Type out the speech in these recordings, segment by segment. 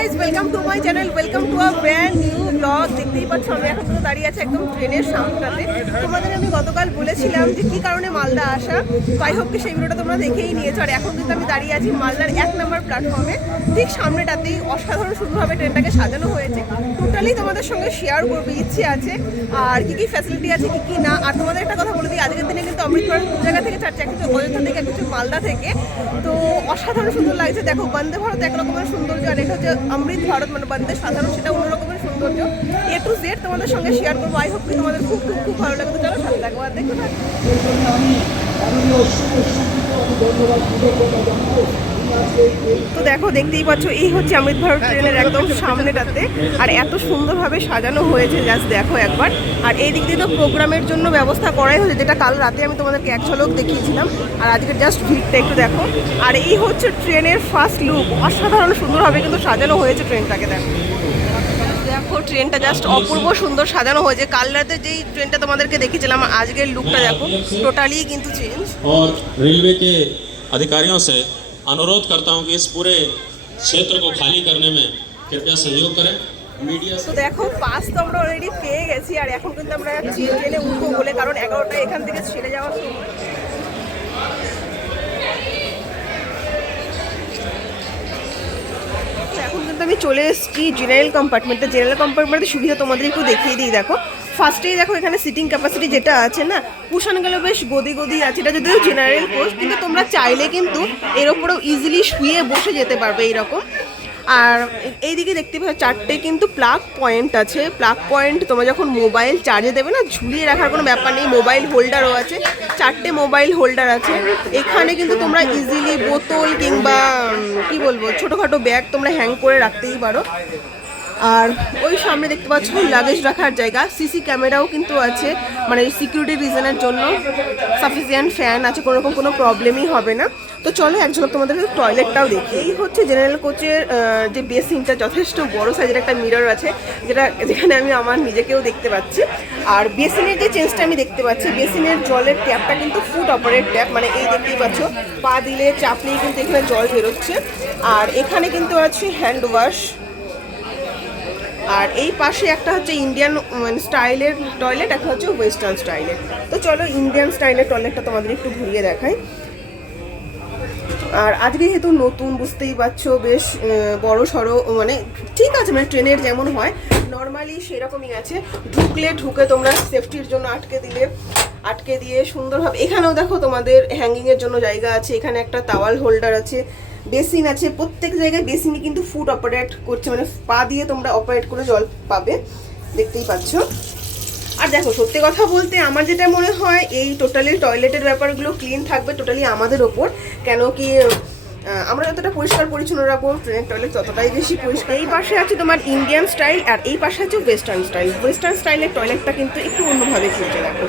Guys, welcome to my channel, welcome to a brand new blog. দেখতেই পাচ্ছ আমি এখন কিন্তু দাঁড়িয়ে আছি একদম ট্রেনের সামনেটাতে। তোমাদের আমি গতকাল বলেছিলাম যে কী কারণে মালদা আসা, তাই হোক সেই ভিডিওটা তোমরা দেখেই নিয়েছো। আর এখন কিন্তু আমি দাঁড়িয়ে আছি মালদার 1 নম্বর প্ল্যাটফর্মে, ঠিক সামনেটাতেই। অসাধারণ সুন্দরভাবে ট্রেনটাকে সাজানো হয়েছে। টোটালি তোমাদের সঙ্গে শেয়ার করবো, ইচ্ছে আছে আর কী কী ফ্যাসিলিটি আছে কী কী না। আর তোমাদের একটা কথা বলে দিই, আজকের দিনে কিন্তু অমৃতসর দু জায়গা থেকে ছাড়ছে, কিছু অযোধ্যা থেকে কিছু মালদা থেকে। তো অসাধারণ সুন্দর লাগছে। দেখো, বন্দে ভারত এক রকমের সৌন্দর্য, আর এটা হচ্ছে অমৃত ভারত মানে বন্দে সাধারণ, সেটা অন্য রকমের সৌন্দর্য। A to Z তোমাদের সঙ্গে শেয়ার করবো। আই হোপ কি তোমাদের খুব খুব খুব ভালো লাগবে। চলো সাথে থাকবো আর দেখতে থাকবো। তো দেখো, দেখতেই পাচ্ছ এই হচ্ছে অমৃত ভারত ট্রেনের একদম সামনেটাতে, আর এত সুন্দরভাবে সাজানো হয়েছে, জাস্ট দেখো একবার। আর এই দিক দিয়ে তো প্রোগ্রামের জন্য ব্যবস্থা করাই হয়েছে, যেটা কাল রাতে আমি তোমাদেরকে এক ঝলক দেখিয়েছিলাম। আর আজকে জাস্ট ভিড়টা একটু দেখো। আর এই হচ্ছে ট্রেনের ফার্স্ট লুক। অসাধারণ সুন্দরভাবে কিন্তু সাজানো হয়েছে ট্রেনটাকে। দেখো ট্রেনটা জাস্ট অপূর্ব সুন্দর সাজানো হয়েছে। কাল রাতে যেই ট্রেনটা তোমাদেরকে দেখিয়েছিলাম, আজকের লুকটা দেখো টোটালি কিন্তু চেঞ্জ। और रेलवे के अधिकारियों से अनुरोध करता हूं कि इस पूरे क्षेत्र को खाली करने में कृपया सहयोग करें। मीडिया তো দেখো পাস তো আমরা অলরেডি পেয়ে গেছি, আর এখন কিন্তু আমরা ট্রেনে উঠবো বলে, কারণ 11টা এখান থেকে ছেড়ে যাওয়ার সময়। এখন কিন্তু আমি চলে এসেছি জেনারেল কম্পার্টমেন্টে। জেনারেল কম্পার্টমেন্টের সুবিধা তোমাদের একটু দেখিয়ে দিই। দেখো ফার্স্টেই দেখো এখানে সিটিং ক্যাপাসিটি যেটা আছে না, কুশনগুলো বেশ গদি গদি আছে। এটা যদিও জেনারেল কোচ, কিন্তু তোমরা চাইলে কিন্তু এর ওপরেও ইজিলি শুয়ে বসে যেতে পারবে এইরকম। আর এইদিকে দেখতে পাচ্ছ 4টে কিন্তু প্লাগ পয়েন্ট আছে। প্লাগ পয়েন্ট তোমরা যখন মোবাইল চার্জে দেবে না, ঝুলিয়ে রাখার কোনো ব্যাপার নেই। মোবাইল হোল্ডারও আছে, 4টে মোবাইল হোল্ডার আছে। এখানে কিন্তু তোমরা ইজিলি বোতল কিংবা কি বলবো ছোটোখাটো ব্যাগ তোমরা হ্যাং করে রাখতেই পারো। আর ওই সামনে দেখতে পাচ্ছ লাগেজ রাখার জায়গা। সিসি ক্যামেরাও কিন্তু আছে, মানে সিকিউরিটি রিজনের জন্য। সাফিসিয়েন্ট ফ্যান আছে, কোনো রকম কোনো প্রবলেমই হবে না। তো চলো এক ঝলক তোমাদের টয়লেটটাও দেখি। এই হচ্ছে জেনারেল কোচের যে বেসিনটা, যথেষ্ট বড় সাইজের একটা মিরর আছে, যেখানে আমি আমার নিজেকেও দেখতে পাচ্ছি। আর বেসিনের যে চেঞ্জটা আমি দেখতে পাচ্ছি, বেসিনের জলের ট্যাপটা কিন্তু ফুট অপারেট ট্যাপ, মানে এই দেখতেই পাচ্ছ পা দিলে চাপলেই কিন্তু এখানে জল বেরোচ্ছে। আর এখানে কিন্তু আছে হ্যান্ড ওয়াশ। আর এই পাশে একটা হচ্ছে ইন্ডিয়ান স্টাইলের টয়লেট, একটা হচ্ছে ওয়েস্টার্ন স্টাইলের। তো চলো ইন্ডিয়ান স্টাইলের টয়লেটটা তোমাদের একটু ঘুরিয়ে দেখাই। আর আজকে যেহেতু নতুন, বুঝতেই পারছো বেশ বড় সড়ো, মানে ঠিক আছে, মানে ট্রেনের যেমন হয় নর্মালি সেরকমই আছে। ঢুকে তোমরা সেফটির জন্য আটকে দিয়ে সুন্দরভাবে। এখানেও দেখো তোমাদের হ্যাঙ্গিংয়ের জন্য জায়গা আছে। এখানে একটা টাওয়াল হোল্ডার আছে, বেসিন আছে। প্রত্যেক জায়গায় বেসিনে কিন্তু ফুট অপারেট করছে, মানে পা দিয়ে তোমরা অপারেট করে জল পাবে, দেখতেই পাচ্ছ। আর দেখো সত্যি কথা বলতে আমার যেটা মনে হয়, এই টোটালি টয়লেটের ব্যাপারগুলো ক্লিন থাকবে টোটালি আমাদের ওপর। কেন কি আমরা যতটা পরিষ্কার পরিচ্ছন্ন রাখবো, ট্রেনের টয়লেট ততটাই বেশি পরিষ্কার। এই পাশে আছে তোমার ইন্ডিয়ান স্টাইল, আর এই পাশে আছে ওয়েস্টার্ন স্টাইল। ওয়েস্টার্ন স্টাইলের টয়লেটটা কিন্তু একটু অন্যভাবে খুঁজে রাখো।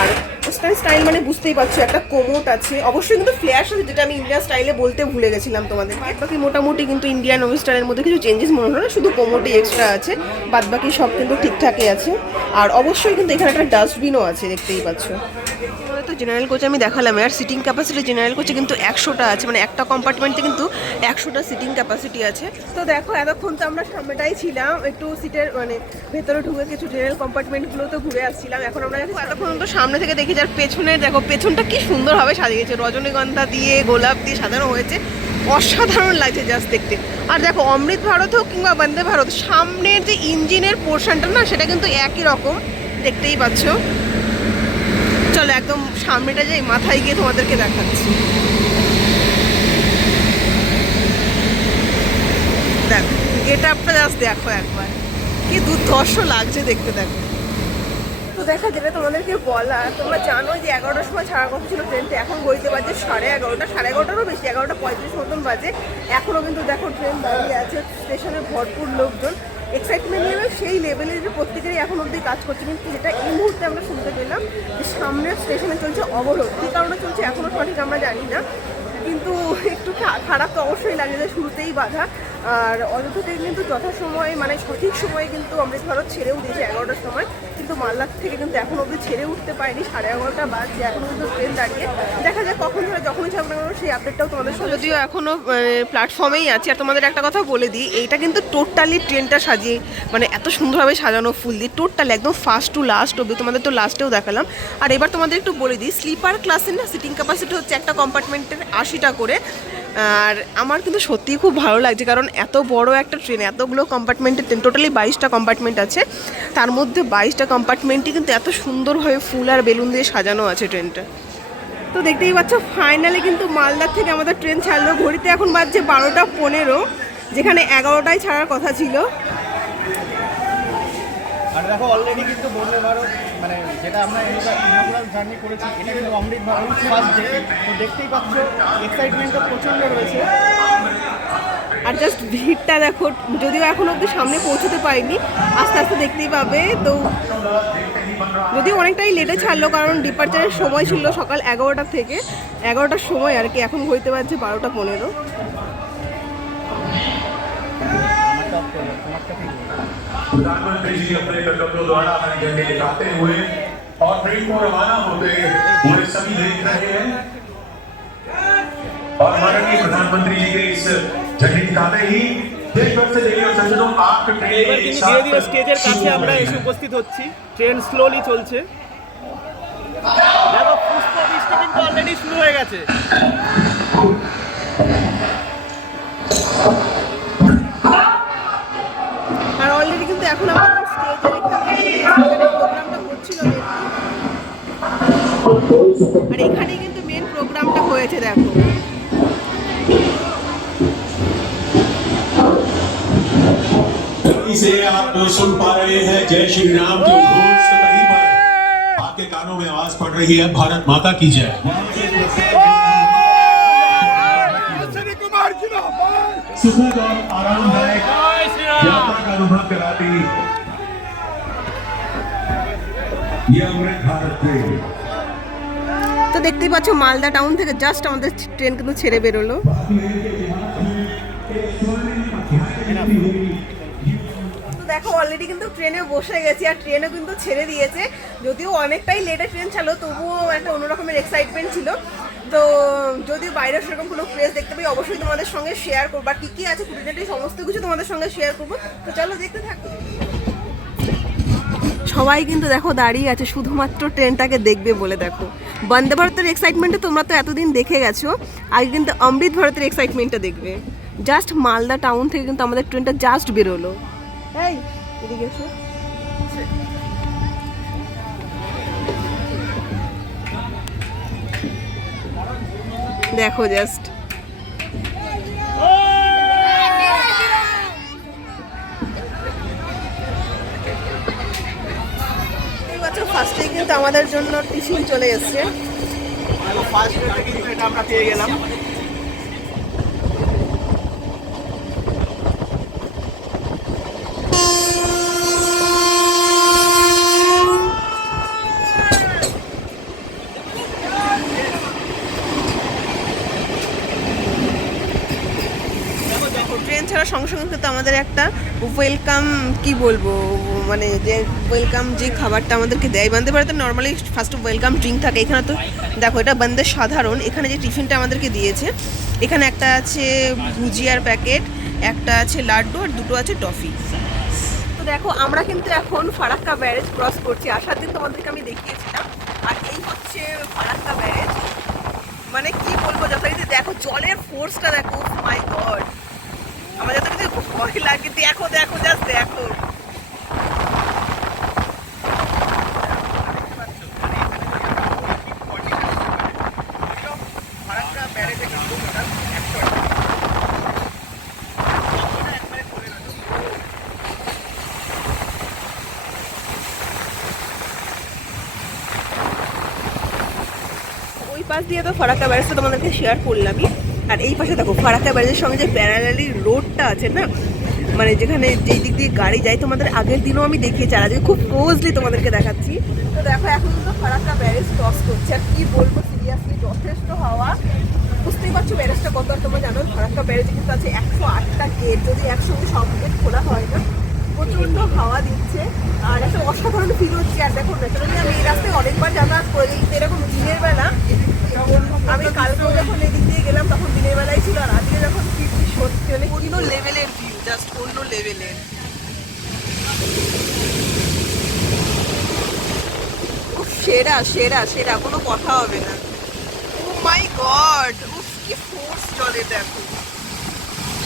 আর ওয়েস্টার্ন স্টাইল মানে বুঝতেই পারছো একটা কোমোট আছে, অবশ্যই কিন্তু ফ্ল্যাশ আছে, যেটা আমি ইন্ডিয়ান স্টাইলে বলতে ভুলে গেছিলাম তোমাদের। বাকি মোটামুটি কিন্তু ইন্ডিয়ান ওয়েস্টার্নের মধ্যে কিছু চেঞ্জেস মনে হলো না, শুধু কোমোটই এক্সট্রা আছে, বাদবাকি সব কিন্তু ঠিকঠাকই আছে। আর অবশ্যই কিন্তু এখানে একটা ডাস্টবিনও আছে, দেখতেই পাচ্ছ। তো জেনারেল কোচে আমি দেখালাম, আর সিটিং ক্যাপাসিটি জেনারেল কোচে কিন্তু 100টা আছে, মানে একটা কম্পার্টমেন্টে কিন্তু 100টা সিটিং ক্যাপাসিটি আছে। তো দেখো এতক্ষণ তো আমরা সামনেটাই ছিলাম, একটু সিটের মানে ভেতরে ঢুকে কিছু জেনারেল কম্পার্টমেন্টগুলোতে ঘুরে আসছিলাম। এখন আমরা এতক্ষণ তো সামনে থেকে দেখি, যার পেছনের দেখো পেছনটা কি সুন্দরভাবে সাজিয়েছে, রজনীগন্ধা দিয়ে গোলাপ দিয়ে সাজানো হয়েছে। অসাধারণ লাগছে জাস্ট দেখতে। আর দেখো অমৃত ভারত হোক কিংবা বন্দে ভারত, সামনের যে ইঞ্জিনের পোর্শনটা না, সেটা কিন্তু একই রকম, দেখতেই পাচ্ছ। চলো একদম সামনেটা যাই, মাথায় গিয়ে তোমাদেরকে দেখাচ্ছি। দেখো গেট আপটা জাস্ট দেখো একবার, কি দুর্ধর্ষ লাগছে দেখতে। দেখো তো দেখো, যেটা তোমাদেরকে বলা, তোমরা জানো যে 11টার সময় ছাড়ার কথা ছিল ট্রেনটা, এখন বইতে বাজে 11:30, 11:30টারও বেশি, 11:35 মতন বাজে। এখনও কিন্তু দেখো ট্রেন দাঁড়িয়ে আছে, স্টেশনে ভরপুর লোকজন। এক্সাইটমেন্ট লেভেল সেই লেভেলের যে প্রত্যেকেরই এখন অবধি কাজ করছে। কিন্তু যেটা এই মুহূর্তে আমরা শুনতে পেলাম যে সামনের স্টেশনে চলছে অবরোধ। কী কারণে চলছে এখনও সঠিক আমরা জানি না, কিন্তু একটু খারাপ তো অবশ্যই লাগে যে শুরুতেই বাধা। আর অযোধ্যা থেকে কিন্তু যথাসময়ে মানে সঠিক সময়ে কিন্তু অমৃত ভারত ছেড়েও দিয়েছে 11টার সময়, কিন্তু কিন্তু মালদার থেকে কিন্তু এখন অবধি ছেড়ে উঠতে পারিনি, 11:30 বাজছে, এখনো কিন্তু ট্রেন দাঁড়িয়ে। দেখা যাক কখন ধরে, যখনই ছাড়বে না সেই আপডেটটাও তোমাদের সঙ্গে, যদিও এখনও প্ল্যাটফর্মেই আছে। আর তোমাদের একটা কথা বলে দিই, এইটা কিন্তু টোটালি ট্রেনটা সাজিয়ে মানে এত সুন্দরভাবে সাজানো ফুল দিয়ে, টোটালি একদম ফার্স্ট টু লাস্ট অবধি, তোমাদের তো লাস্টেও দেখালাম। আর এবার তোমাদের একটু বলে দিই, স্লিপার ক্লাসের না সিটিং ক্যাপাসিটি হচ্ছে একটা কম্পার্টমেন্টের 80টা করে। আর আমার কিন্তু সত্যিই খুব ভালো লাগছে, কারণ এত বড় একটা ট্রেন, এতগুলো কম্পার্টমেন্টের ট্রেন, টোটালি 22টা কম্পার্টমেন্ট আছে, তার মধ্যে 22টা কম্পার্টমেন্টই কিন্তু এত সুন্দরভাবে ফুল আর বেলুন দিয়ে সাজানো আছে ট্রেনটা। তো দেখতেই পাচ্ছ ফাইনালি কিন্তু মালদার থেকে আমাদের ট্রেন ছাড়লো। ঘড়িতে এখন বাজছে 12:15, যেখানে 11টায় ছাড়ার কথা ছিল। আর দেখো অলরেডি কিন্তু বন্দে ভারত মানে যেটা আমরা ইনঅগ্রাল জার্নি করেছি, এটা কিন্তু অমৃত ভারত ফার্স্ট ডে। তো দেখতেই পাচ্ছ এক্সাইটমেন্টটা প্রচণ্ড রয়েছে। আর জাস্ট ভিড়টা দেখো, যদিও এখন অব্দি সামনে পৌঁছতে পারিনি, আস্তে আস্তে দেখতেই পাবে। তো যদিও অনেকটাই লেটে ছাড়লো, কারণ ডিপার্চারের সময় ছিল সকাল 11টা থেকে 11টার সময় আর কি, এখন হইতে পারছে 12:15। प्रधानमंत्री जी अपने कर्तव्यों द्वारा हरी झंडी दिखाते हुए और ट्रेन को रवाना होते हुए सभी देख रहे हैं और माननीय प्रधानमंत्री जी के इस झंडी दिखाते ही देश भर से देखिए सज्जनों आपके ट्रेन এবার কিন্তু ধীরে ধীরে স্টেজের কাছে আমরা এসে উপস্থিত হচ্ছি। ট্রেন স্লোলি চলছে। দেখো পুষ্প বৃষ্টি কিন্তু অলরেডি শুরু হয়ে গেছে। আর অলরেডি কিন্তু এখন আমাদের স্টেজের এখানে প্রোগ্রামটা হচ্ছিল, আর এখানেই কিন্তু মেন প্রোগ্রামটা হয়েছে। দেখো इसे आप सुन पा रहे हैं जय श्री राम की घोष तो कहीं पर आपके कानों में आवाज पड़ रही है भारत माता की जय। सुखद और आरामदायक यात्रा का अनुभव कराती ये अमृत भारत ट्रेन। তো দেখতেই পাচ্ছ মালদা টাউন থেকে জাস্ট আমাদের ট্রেন কিন্তু ছেড়ে বেরোলো। তো দেখো অলরেডি কিন্তু ট্রেনে বসে গেছি, আর ট্রেনও কিন্তু ছেড়ে দিয়েছে। যদিও অনেকটাই লেটে ট্রেন ছাড়লো, তবুও একটা অন্যরকমের এক্সাইটমেন্ট ছিল। তো যদিও বাইরে সেরকম কোনো প্লেস দেখতে পাই, অবশ্যই তোমাদের সঙ্গে শেয়ার করবো। আর কী কী আছে খুঁটিনাটি সমস্ত কিছু তোমাদের সঙ্গে শেয়ার করবো। তো চলো দেখতে থাকো। সবাই কিন্তু দেখো দাঁড়িয়ে আছে শুধুমাত্র ট্রেনটাকে দেখবে বলে। দেখো বন্দে ভারতের এক্সাইটমেন্টটা তোমরা তো এতদিন দেখে গেছো, আগে কিন্তু অমৃত ভারতের এক্সাইটমেন্টটা দেখবে। জাস্ট মালদা টাউন থেকে কিন্তু আমাদের ট্রেনটা জাস্ট বেরোলো। এই এদিকে এসো। দেখো জাস্ট ফার্স্টেই কিন্তু আমাদের জন্য টিফিন চলে এসছে। ফার্স্ট ডেতে কিন্তু এটা আমরা পেয়ে গেলাম। ট্রেন ছাড়ার সঙ্গে সঙ্গে কিন্তু আমাদের একটা ওয়েলকাম, কি বলবো, মানে যে ওয়েলকাম যে খাবারটা আমাদেরকে দেয় বন্দে ভারতে নর্মালি ফার্স্ট ওয়েলকাম ড্রিঙ্ক থাকে। এখানে তো দেখো এটা বন্দে সাধারণ। এখানে যে টিফিনটা আমাদেরকে দিয়েছে, এখানে একটা আছে ভুজিয়ার প্যাকেট, একটা আছে লাড্ডু, আর দুটো আছে টফি। তো দেখো আমরা কিন্তু এখন ফারাক্কা ব্যারেজ ক্রস করছি। আসার দিন তোমাদেরকে আমি দেখিয়েছিলাম। আর এই হচ্ছে ফারাক্কা ব্যারেজ। মানে কি বলবো, যথারীতি দেখো জলের ফোর্সটা দেখো, মাই গড, আমার যথারীতি খুব ভয় লাগে। দেখো দেখো জাস্ট দেখো। ওই পাশ দিয়ে তো ফারাক্কা ব্যারেজটা তোমাদেরকে শেয়ার করলামই। আর এই পাশে দেখো ফারাক্কা ব্যারেজের সঙ্গে যে প্যারালালি রোডটা আছে না, মানে যেখানে যেই দিক দিয়ে গাড়ি যায়, তোমাদের আগের দিনও আমি দেখিয়েছি, আর আজকে খুব ক্লোজলি তোমাদেরকে দেখাচ্ছি। তো দেখো এখন কিন্তু ফারাক্কা ব্যারেজ ক্রস করছে। আর কি বলবো, সিরিয়াসলি যথেষ্ট হাওয়া। বুঝতেই পারছো ব্যারেজটা কত। আর তোমরা জানো ফারাক্কা ব্যারেজে কিন্তু আছে 108টা গেট, যদি একসঙ্গে সব গেট খোলা হয় না। প্রচন্ড হাওয়া দিচ্ছে আর একটা অসাধারণ ফিল হচ্ছে। আর দেখো ন্যাচারালি আমি এই রাস্তায় অনেকবার যাতায়াত করি, এরকম দিনের বেলা আমি কালকেও যখন এদিক দিয়ে গেলাম তখন দিনের বেলায় ছিল, আর আজকে যখন ফিরছি সত্যি মানে অন্য লেভেলের ভিউ, জাস্ট অন্য লেভেলের। সেরা সেরা সেরা, কোনো কথা হবে না। ও মাই গড, উফ কি ফোর্স চলে দেখো।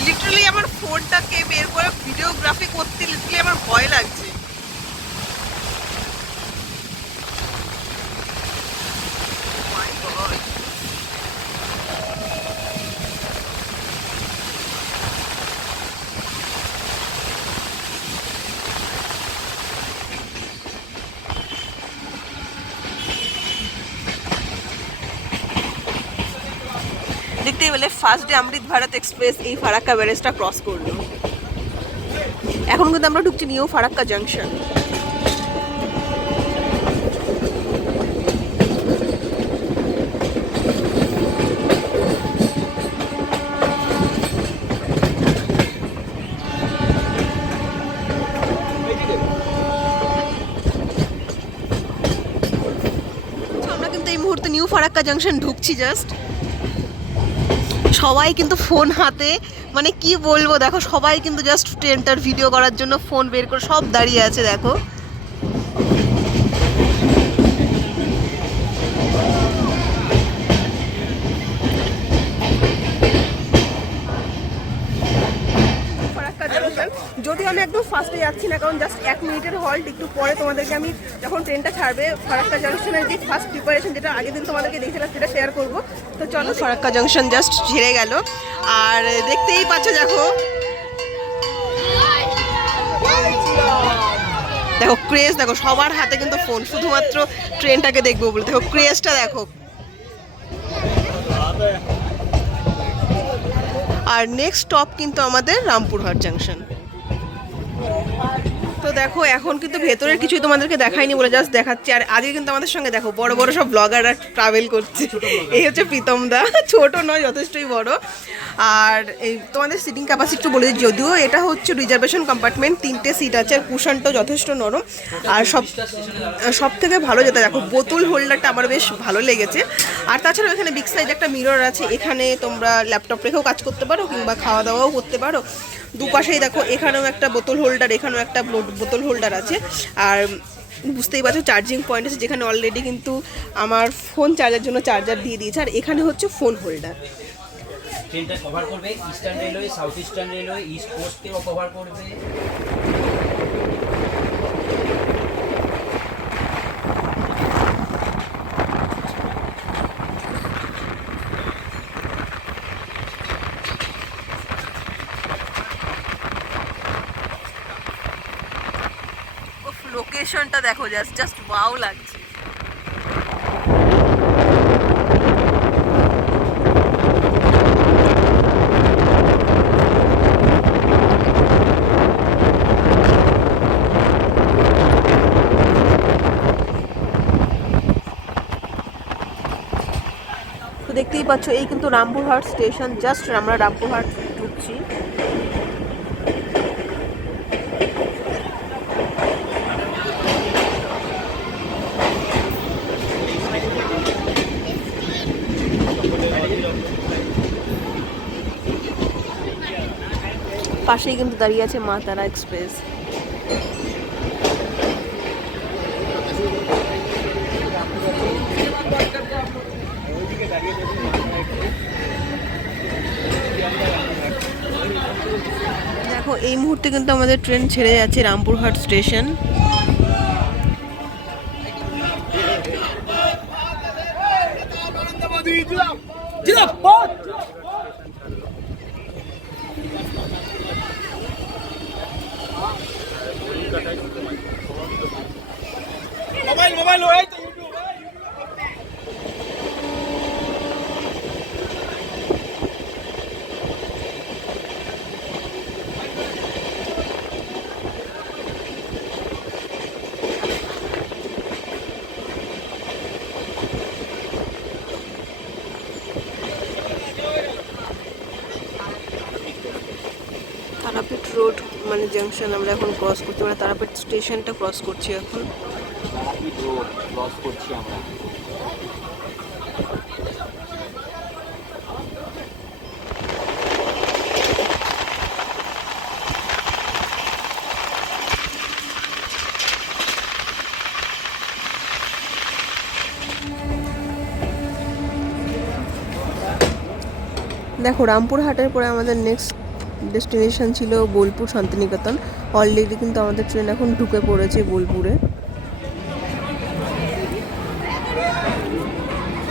লিটারালি আমার ফোনটাকে বের করে ভিডিওগ্রাফি করতে লিটারালি আমার ভয় লাগছে। মাই গড, দেখতেই বলে ফার্স্ট ডে অমৃত ভারত এক্সপ্রেস এই ফারাক্কা ব্যারেজটা ক্রস করলো। এখন কিন্তু আমরা ঢুকছি নিউ ফারাক্কা জাংশন। আমরা কিন্তু এই মুহূর্তে নিউ ফারাক্কা জাংশন ঢুকছি জাস্ট। সবাই কিন্তু ফোন হাতে, মানে কি বলবো, দেখো সবাই কিন্তু জাস্ট ট্রেনটার ভিডিও করার জন্য ফোন বের করে সব দাঁড়িয়ে আছে দেখো। যদিও আমি একদম ফার্স্টে যাচ্ছি না, কারণ জাস্ট 1 মিনিটের হল্ট, একটু পরে তোমাদেরকে আমি যখন ট্রেনটা ছাড়বে ফারাক্কা জাংশনের যে ফার্স্ট প্রিপারেশন যেটা আগের দিন তোমাদেরকে দেখছিলাম সেটা শেয়ার করবো। তো চলো, ফারাক্কা জাংশন জাস্ট ছেড়ে গেল আর দেখতেই পাচ্ছ দেখো দেখো ক্রেজ, দেখো সবার হাতে কিন্তু ফোন, শুধুমাত্র ট্রেনটাকে দেখবো বলে। দেখো ক্রেজটা দেখো। আর নেক্সট স্টপ কিন্তু আমাদের রামপুরহাট জাংশন। তো দেখো এখন কিন্তু ভেতরের কিছুই তোমাদেরকে দেখাইনি বলে জাস্ট দেখাচ্ছি। আর আজকে কিন্তু আমাদের সঙ্গে দেখো বড় বড় সব ব্লগাররা ট্রাভেল করছে। এই হচ্ছে প্রীতম দা, ছোট নয়, যথেষ্টই বড়। আর এই তোমাদের সিটিং ক্যাপাসিটি একটু বলে দিই, যদিও এটা হচ্ছে রিজার্ভেশন কম্পার্টমেন্ট, 3টে সিট আছে আর কুশনটাও যথেষ্ট নরম। আর সব থেকে ভালো যেটা দেখো বোতল হোল্ডারটা আমার বেশ ভালো লেগেছে। আর তাছাড়াও এখানে বিগ সাইজ একটা মিরর আছে, এখানে তোমরা ল্যাপটপ রেখেও কাজ করতে পারো কিংবা খাওয়া দাওয়াও করতে পারো। দুপাশেই দেখো এখানেও একটা বোতল হোল্ডার, এখানেও একটা বোতল হোল্ডার আছে। আর বুঝতেই পারছো চার্জিং পয়েন্ট আছে, যেখানে অলরেডি কিন্তু আমার ফোন চার্জার জন্য চার্জার দিয়ে দিয়েছে। আর এখানে হচ্ছে ফোন হোল্ডার। ট্রেনটা কভার করবে eastern railway, south eastern railway, east কোস্টকেও কভার করবে। লোকেশনটা দেখো, জাস্ট ওয়াও লাগছে। তো দেখতেই পাচ্ছ এই কিন্তু রামপুরহাট স্টেশন, জাস্ট আমরা রামপুরহাট ঢুকছি। পাশেই কিন্তু দাঁড়িয়ে আছে মা তারা এক্সপ্রেস। দেখো এই মুহূর্তে কিন্তু আমাদের ট্রেন ছেড়ে যাচ্ছে রামপুরহাট স্টেশন। তারাপীঠ রোড মানে জাংশন আমরা এখন ক্রস করছি, মানে তারাপীঠ স্টেশনটা ক্রস করছি এখন। তারাপীঠ রোড ক্রস করছি আমরা। দেখো রামপুরহাটের পরে আমাদের নেক্সট ডেস্টিনেশন ছিল বোলপুর শান্তিনিকেতন। অলরেডি কিন্তু আমাদের ট্রেন এখন ঢুকে পড়েছে বোলপুরে।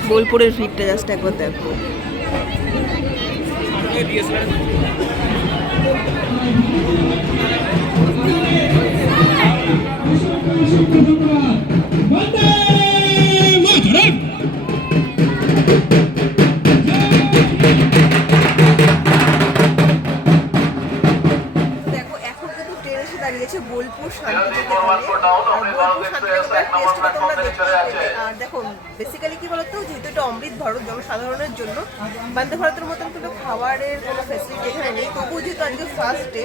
বোলপুরের ভিড়টা জাস্ট একবার দেখো। দেখো এখন কিন্তু ট্রেন এসে দাঁড়িয়েছে বোলপুর শান্তিনিকেতনে। আর বোলপুর শান্তিনিকেতনের টেস্টটা তোমরা দেখতে পাবে। আর দেখো বেসিক্যালি কি বলতো, যেহেতু এটা অমৃত ভারত জনসাধারণের জন্য, বন্দে ভারতের মতন কোনো খাবারের কোনো ফ্যাসিলিটি এখানে নেই। তবুও যেহেতু আজকে ফার্স্ট ডে,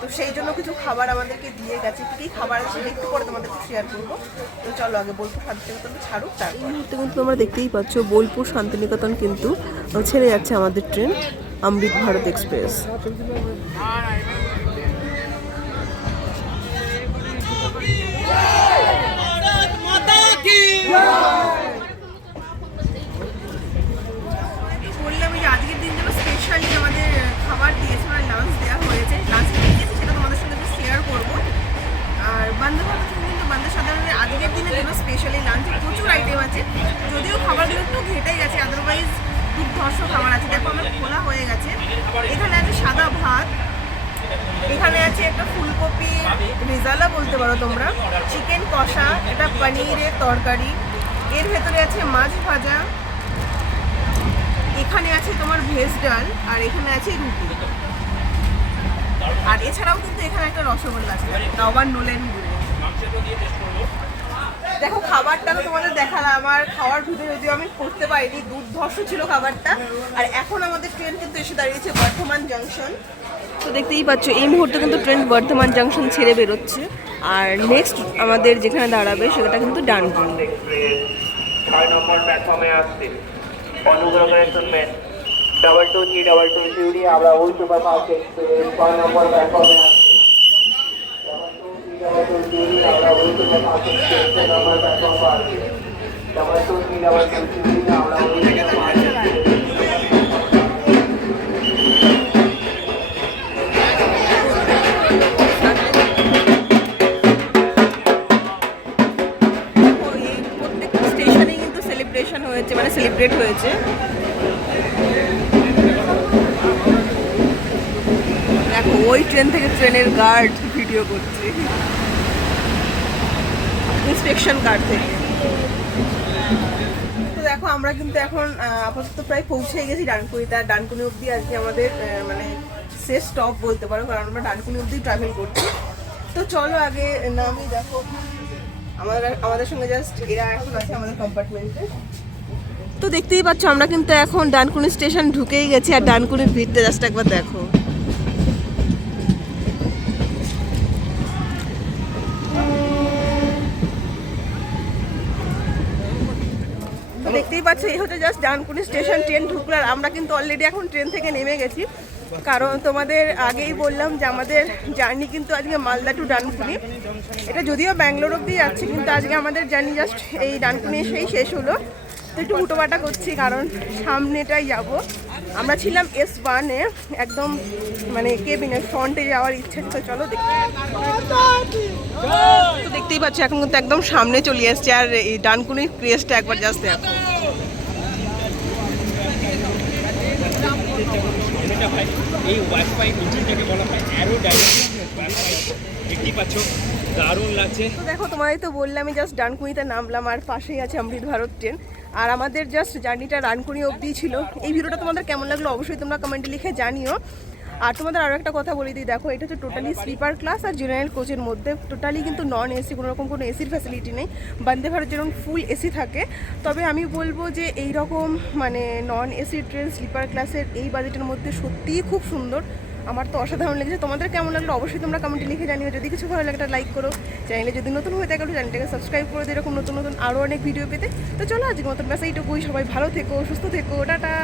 তো সেই জন্য কিছু খাবার আমাদেরকে দিয়ে গেছে। কী কী খাবার আছে সেটা একটু পরে তোমাদেরকে শেয়ার করবো। তো চলো আগে বোলপুর শান্তিনিকেতন ছাড়ুক। তার এই মুহূর্তে কিন্তু তোমরা দেখতেই পাচ্ছ বোলপুর শান্তিনিকেতন কিন্তু ছেড়ে যাচ্ছে আমাদের ট্রেন অমৃত ভারত এক্সপ্রেস। বললাম যে আজকের দিন যেন স্পেশালি আমাদের খাবার দিয়েছে, মানে লাঞ্চ দেওয়া হয়েছে। লাঞ্চটা দিয়েছে সেটা তোমাদের সঙ্গে একটু শেয়ার করবো। আর বন্দে ভারত কিন্তু বন্দে সাধারণের আজকের দিনের জন্য স্পেশালি লাঞ্চে প্রচুর আইটেম আছে। যদিও খাবারগুলো একটু ঘেটে গেছে, আদারওয়াইজ দুর্ধর্ষ খাবার আছে। দেখো আমার খোলা হয়ে গেছে। এখানে আছে সাদা ভাত, এখানে আছে একটা ফুলকপি রেজালা বলতে পারো তোমরা, চিকেন কষা, এটা পনিরের তরকারি, এর ভেতরে আছে মাছ ভাজা, এখানে আছে তোমার ভেজ ডাল, আর এখানে আছে রুটি। আর এছাড়াও কিন্তু এখানে একটা রসগোল্লা আছে, আবার নোলেন গুলো। দেখো খাবারটা তো তোমাদের দেখালাম, আমার খাওয়ার ভিডিও যদিও আমি করতে পারিনি, দুর্ধর্ষ ছিল খাবারটা। আর এখন আমাদের ট্রেন কিন্তু এসে দাঁড়িয়েছে বর্ধমান জাংশন। তো দেখতেই পাচ্ছ এই মুহূর্তে কিন্তু ট্রেন বর্ধমান জাংশন ছেড়ে বেরোচ্ছে। আর নেক্সট আমাদের যেখানে দাঁড়াবে সেটা কিন্তু ডানকুনি। 6 নম্বর প্ল্যাটফর্মে আসছে, অনুগ্রহ করে শুনবেন। 2232 শিউড়ি আমরা ওই সুপারফাস্ট এক্সপ্রেস 6 নম্বর প্ল্যাটফর্মে আসছে। 2232 শিউড়ি আমরা ওই সুপারফাস্ট এক্সপ্রেস 6 নম্বর প্ল্যাটফর্মে আসছে। 2232 শিউড়ি আমরা ওই সুপারফাস্ট এক্সপ্রেস। হয়েছে মানে সেলিব্রেট হয়েছে। দেখো ওই ট্রেন থেকে ট্রেনের গার্ড ভিডিও করছে, ইন্সপেকশন গার্ড থেকে। তো দেখো আমরা কিন্তু এখন আপাতত প্রায় পৌঁছে গেছি ডানকুনিতে। আর ডানকুনি অবধি আজকে আমাদের মানে শেষ স্টপ বলতে পারো, কারণ আমরা ডানকুনি অবধি ট্রাভেল করছি। তো চলো আগে নামি। দেখো আমাদের সঙ্গে জাস্ট এরা এখন আছে আমাদের কম্পার্টমেন্টে। তো দেখতেই পাচ্ছ আমরা কিন্তু এখন ডানকুনি স্টেশন ঢুকেই গেছি। আর ডানকুনির ভিড়টা জাস্ট একবার দেখো। দেখতেই পাচ্ছ এই হচ্ছে জাস্ট ডানকুনি স্টেশন। ট্রেন ঢুকলো আর আমরা কিন্তু অলরেডি এখন ট্রেন থেকে নেমে গেছি। কারণ তোমাদের আগেই বললাম যে আমাদের জার্নি কিন্তু আজকে মালদা টু ডানকুনি। এটা যদিও ব্যাঙ্গালোর অব্দি যাচ্ছে, কিন্তু আজকে আমাদের জার্নি জাস্ট এই ডানকুনি এসেই শেষ হলো। তো একটু উটোপাটা করছি কারণ সামনেটাই যাব। আমরা ছিলাম S1-এ, একদম মানে কেবিনে ফ্রন্টে যাওয়ার ইচ্ছা ছিল। চলো দেখতে। তো দেখতেই পাচ্ছ এখন কিন্তু একদম সামনে চলে আসছে। আর এই ডানকুনির ক্রেজটা একবার জাস্ট দেখো। এই ওয়াইফাই ইঞ্জিনটাকে বলা হয় অ্যারোডাইনামিক ওয়াইফাই। দেখতেই পাচ্ছ দারুণ লাগছে। তো দেখো তোমাদের তো বললাম আমি জাস্ট ডানকুনিতে নামলাম আর পাশেই আছে অমৃত ভারত ট্রেন। আর আমাদের জাস্ট জার্নিটা ডানকুনি অবধি ছিল। এই ভিডিওটা তোমাদের কেমন লাগলো অবশ্যই তোমরা কমেন্টে লিখে জানিও। আর তোমাদের আরও একটা কথা বলে দিই, দেখো এটা হচ্ছে টোটালি স্লিপার ক্লাস আর জেনারেল কোচের মধ্যে, টোটালি কিন্তু নন এসি, কোনো রকম কোনো এসির ফ্যাসিলিটি নেই। বন্দে ভারত যেরকম ফুল এসি থাকে, তবে আমি বলবো যে এই রকম মানে নন এসি ট্রেন স্লিপার ক্লাসের এই বাজেটের মধ্যে সত্যিই খুব সুন্দর। আমার তো অসাধারণ লেগেছে। তোমাদের কেমন লাগলো অবশ্যই তোমরা কমেন্টে লিখে জানিও। যদি কিছু ভালো লাগে একটা লাইক করো, চ্যানেলে যদি নতুন হয়ে থাকে চ্যানেলটাকে সাবস্ক্রাইব করে দিও এরকম নতুন নতুন আরও অনেক ভিডিও পেতে। তো চলো আজকের মতন ব্যাস এইটুকুই। সবাই ভালো থেকো, সুস্থ থেকো, টাটা।